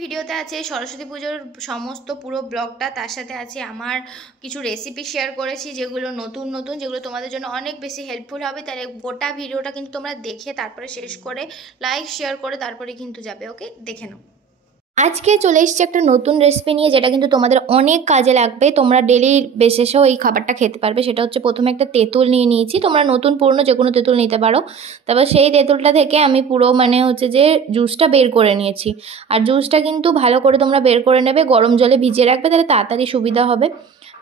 ভিডিওতে আছে সরস্বতী পুজোর সমস্ত পুরো ব্লগটা, তার সাথে আছে আমার কিছু রেসিপি শেয়ার করেছি যেগুলো নতুন নতুন, যেগুলো তোমাদের জন্য অনেক বেশি হেল্পফুল হবে। তাহলে গোটা ভিডিওটা কিন্তু তোমরা দেখে তারপরে শেষ করে লাইক শেয়ার করে তারপরে কিন্তু যাবে। ওকে, দেখে নাও। আজকে চলে এসেছি একটা নতুন রেসিপি নিয়ে, যেটা কিন্তু তোমাদের অনেক কাজে লাগবে। তোমরা ডেলি বেসিসেও এই খাবারটা খেতে পারবে। সেটা হচ্ছে, প্রথমে একটা তেঁতুল নিয়ে নিয়েছি। তোমরা নতুন পুরনো যে কোনো তেঁতুল নিতে পারো। তারপর সেই তেঁতুলটা থেকে আমি পুরো হচ্ছে যে জুসটা বের করে নিয়েছি। আর জুসটা কিন্তু ভালো করে তোমরা বের করে নেবে, গরম জলে ভিজিয়ে রাখবে, তাহলে তাড়াতাড়ি সুবিধা হবে।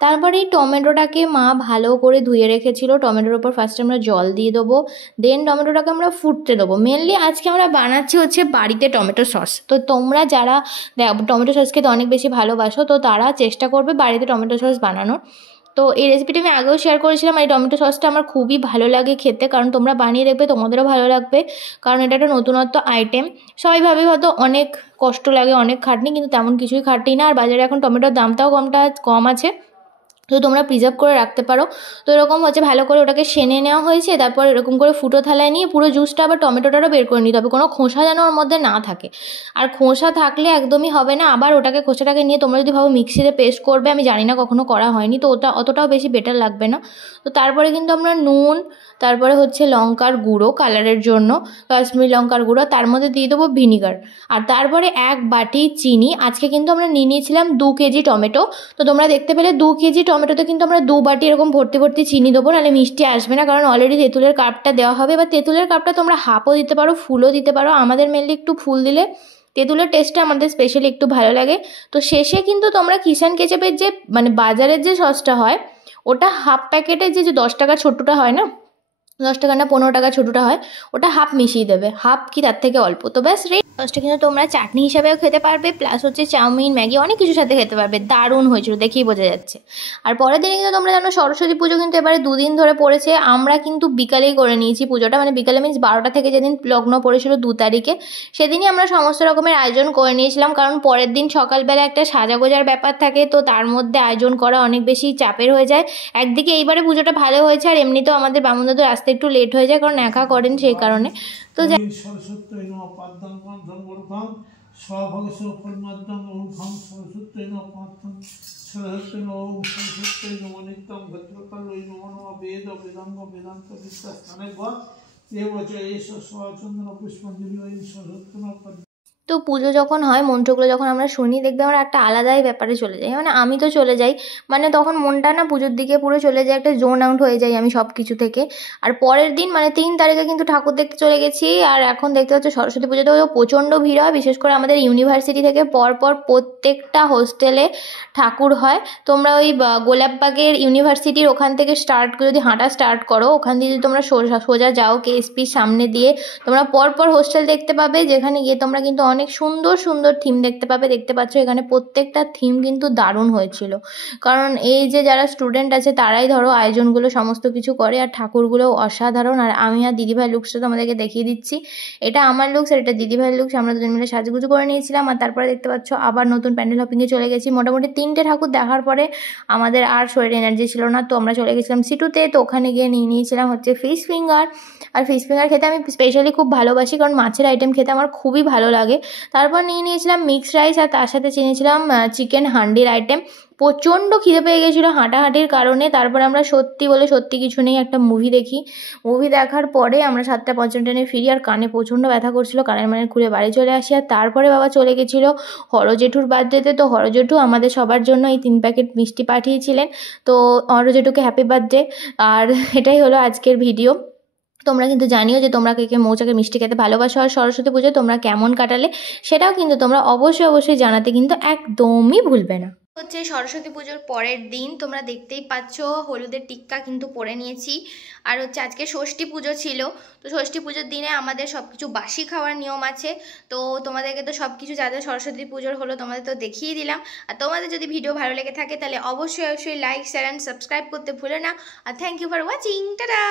তারপরে এই টমেটোটাকে মা ভালো করে ধুয়ে রেখেছিল। টমেটোর ওপর ফার্স্টে আমরা জল দিয়ে দেবো, দেন টমেটোটাকে আমরা ফুটতে দেবো। মেনলি আজকে আমরা বানাচ্ছি হচ্ছে বাড়িতে টমেটো সস। তো তোমরা যারা টমেটো সস খেতে অনেক বেশি ভালোবাসো, তো তারা চেষ্টা করবে বাড়িতে টমেটো সস বানানোর। তো এই রেসিপিটা আমি আগেও শেয়ার করেছিলাম। এই টমেটো সসটা আমার খুবই ভালো লাগে খেতে, কারণ তোমরা বানিয়ে দেখবে, তোমাদেরও ভালো লাগবে। কারণ এটা একটা নতুনত্ব আইটেম। সবাই ভাবে হয়তো অনেক কষ্ট লাগে, অনেক খাটনি, কিন্তু তেমন কিছুই খাটনি না। আর বাজারে এখন টমেটোর দামটাও কম আছে, তো তোমরা প্রিজার্ভ করে রাখতে পারো। তো এরকম হচ্ছে ভালো করে ওটাকে সেনে নেওয়া হয়েছে। তারপর এরকম করে ফুটো থালায় নিয়ে পুরো জুসটা আবার টমেটোটারও বের করে নিতে হবে, কোনো খোসা যেন ওর মধ্যে না থাকে। আর খোসা থাকলে একদমই হবে না। আবার ওটাকে খোসাটাকে নিয়ে তোমরা যদি ভাবো মিক্সিতে পেস্ট করবে, আমি জানি না, কখনো করা হয়নি, তো ওটা অতটাও বেশি বেটার লাগবে না। তো তারপরে কিন্তু আমরা নুন, তারপরে হচ্ছে লঙ্কার গুঁড়ো কালারের জন্য, কাশ্মীরি লঙ্কার গুঁড়ো, তার মধ্যে দিয়ে দেবো ভিনিগার, আর তারপরে 1 বাটি চিনি। আজকে কিন্তু আমরা নিয়ে নিয়েছিলাম 2 কেজি টমেটো। তো তোমরা দেখতে পেলে 2 কেজি টমেটোতে কিন্তু আমরা 2 বাটি এরকম ভর্তি ভর্তি চিনি দেবো, নাহলে মিষ্টি আসবে না। কারণ অলরেডি তেঁতুলের কাপটা দেওয়া হবে। বা তেঁতুলের কাপটা তোমরা হাফও দিতে পারো, ফুলও দিতে পারো। আমাদের মেনলি একটু ফুল দিলে তেঁতুলের টেস্টটা আমাদের স্পেশালি একটু ভালো লাগে। তো শেষে কিন্তু তোমরা কিষান কেচাপের যে বাজারের যে সসটা হয়, ওটা হাফ প্যাকেটের যে 10 টাকার ছোট্টটা হয় না, 10 টাকা না 15 টাকা ছোটোটা হয়, ওটা হাফ মিশিয়ে দেবে, হাফ কি তার থেকে অল্প। তো ব্যাস রেডি। ফার্স্টে কিন্তু তোমরা চাটনি হিসাবেও খেতে পারবে, প্লাস হচ্ছে চাউমিন, ম্যাগি, অনেক কিছুর সাথে খেতে পারবে। দারুণ হয়েছিল, দেখেই বোঝা যাচ্ছে। আর পরের দিনে কিন্তু তোমরা জানো সরস্বতী পুজো কিন্তু এবারে 2 দিন ধরে পড়েছে। আমরা কিন্তু বিকালেই করে নিয়েছি পুজোটা, বিকালে মিন্স 12টা থেকে যেদিন লগ্ন পড়েছিল 2 তারিখে, সেদিনই আমরা সমস্ত রকমের আয়োজন করে নিয়েছিলাম। কারণ পরের দিন সকালবেলা একটা সাজাগোজার ব্যাপার থাকে, তো তার মধ্যে আয়োজন করা অনেক বেশি চাপের হয়ে যায়। একদিকে এইবারে পুজোটা ভালো হয়েছে, আর এমনিতেও আমাদের বামুন দাদুর আসতে একটু লেট হয়ে যায়, কারণ একা করেন সেই কারণে। তো তো পুজো যখন হয়, মন্ত্রগুলো যখন আমরা শুনি, দেখবে আমরা একটা আলাদাই ব্যাপারে চলে যাই। আমি তো চলে যাই, তখন মনটা না পুজোর দিকে পুরো চলে যায়, একটা জোন আউট হয়ে যাই আমি সব কিছু থেকে। আর পরের দিন 3 তারিখে কিন্তু ঠাকুর দেখতে চলে গেছি। আর এখন দেখতে হচ্ছে সরস্বতী পুজোতেও প্রচণ্ড ভিড় হয়, বিশেষ করে আমাদের ইউনিভার্সিটি থেকে পরপর প্রত্যেকটা হোস্টেলে ঠাকুর হয়। তোমরা ওই গোলাপবাগের ইউনিভার্সিটির ওখান থেকে যদি হাঁটা স্টার্ট করো, ওখান দিয়ে যদি তোমরা সোজা যাও কেএসপির সামনে দিয়ে, তোমরা পরপর হোস্টেল দেখতে পাবে, যেখানে গিয়ে তোমরা কিন্তু অনেক সুন্দর সুন্দর থিম দেখতে পাবে। দেখতে পাচ্ছ এখানে প্রত্যেকটা থিম কিন্তু দারুণ হয়েছিল। কারণ এই যে যারা স্টুডেন্ট আছে তারাই ধরো আয়োজনগুলো সমস্ত কিছু করে, আর ঠাকুরগুলো অসাধারণ। আর আমি আর দিদিভাই লুকসটা তোমাদেরকে দেখিয়ে দিচ্ছি। এটা আমার লুকস আর এটা দিদিভাইয়ের লুকস। আমরা দুজন মিলে সাজুগুজু করে নিয়েছিলাম। আর তারপরে দেখতে পাচ্ছ আবার নতুন প্যান্ডেল হপিংয়ে চলে গেছি। মোটামুটি 3টে ঠাকুর দেখার পরে আমাদের আর শরীরে এনার্জি ছিল না, তো আমরা চলে গেছিলাম সিটুতে। তো ওখানে গিয়ে নিয়ে নিয়েছিলাম হচ্ছে ফিশ ফিঙ্গার। আর ফিশ ফিঙ্গার খেতে আমি স্পেশালি খুব ভালোবাসি, কারণ মাছের আইটেম খেতে আমার খুবই ভালো লাগে। তারপর নিয়ে নিয়েছিলাম মিক্সড রাইস, আর তার সাথে নিয়েছিলাম চিকেন হান্ডির আইটেম। প্রচণ্ড খিদে পেয়ে গেছিলো হাঁটাহাঁটির কারণে। তারপর আমরা সত্যি কিছু নেই একটা মুভি দেখি। মুভি দেখার পরে আমরা 7:55 ট্রেনে ফিরি, আর কানে প্রচণ্ড ব্যথা করছিল, কানের খুলে বাড়ি চলে আসি। আর তারপরে বাবা চলে গেছিলো হরজেঠুর বার্থডেতে। তো হরজেঠু আমাদের সবার জন্য এই 3 প্যাকেট মিষ্টি পাঠিয়েছিলেন। তো হরজেঠুকে হ্যাপি বার্থডে। আর এটাই হলো আজকের ভিডিও। তোমরা কিন্তু জানিও যে তোমরা কে মৌচাকের মিষ্টি খেতে ভালোবাসো, আর সরস্বতী পুজো তোমরা কেমন কাটালে সেটাও কিন্তু তোমরা অবশ্যই জানাতে কিন্তু একদমই ভুলবে না। হচ্ছে সরস্বতী পুজোর পরের দিন, তোমরা দেখতেই পাচ্ছ হলুদের টিক্কা কিন্তু পরে নিয়েছি। আর হচ্ছে আজকে ষষ্ঠী পুজো ছিল। তো ষষ্ঠী পুজোর দিনে আমাদের সব কিছু বাসি খাওয়ার নিয়ম আছে। তো তোমাদেরকে তো সব কিছু যাদের সরস্বতী পুজোর হলো তোমাদের তো দেখিয়ে দিলাম। আর তোমাদের যদি ভিডিও ভালো লেগে থাকে তাহলে অবশ্যই লাইক, শেয়ার অ্যান্ড সাবস্ক্রাইব করতে ভুলো না। আর thank you for watching. Tata.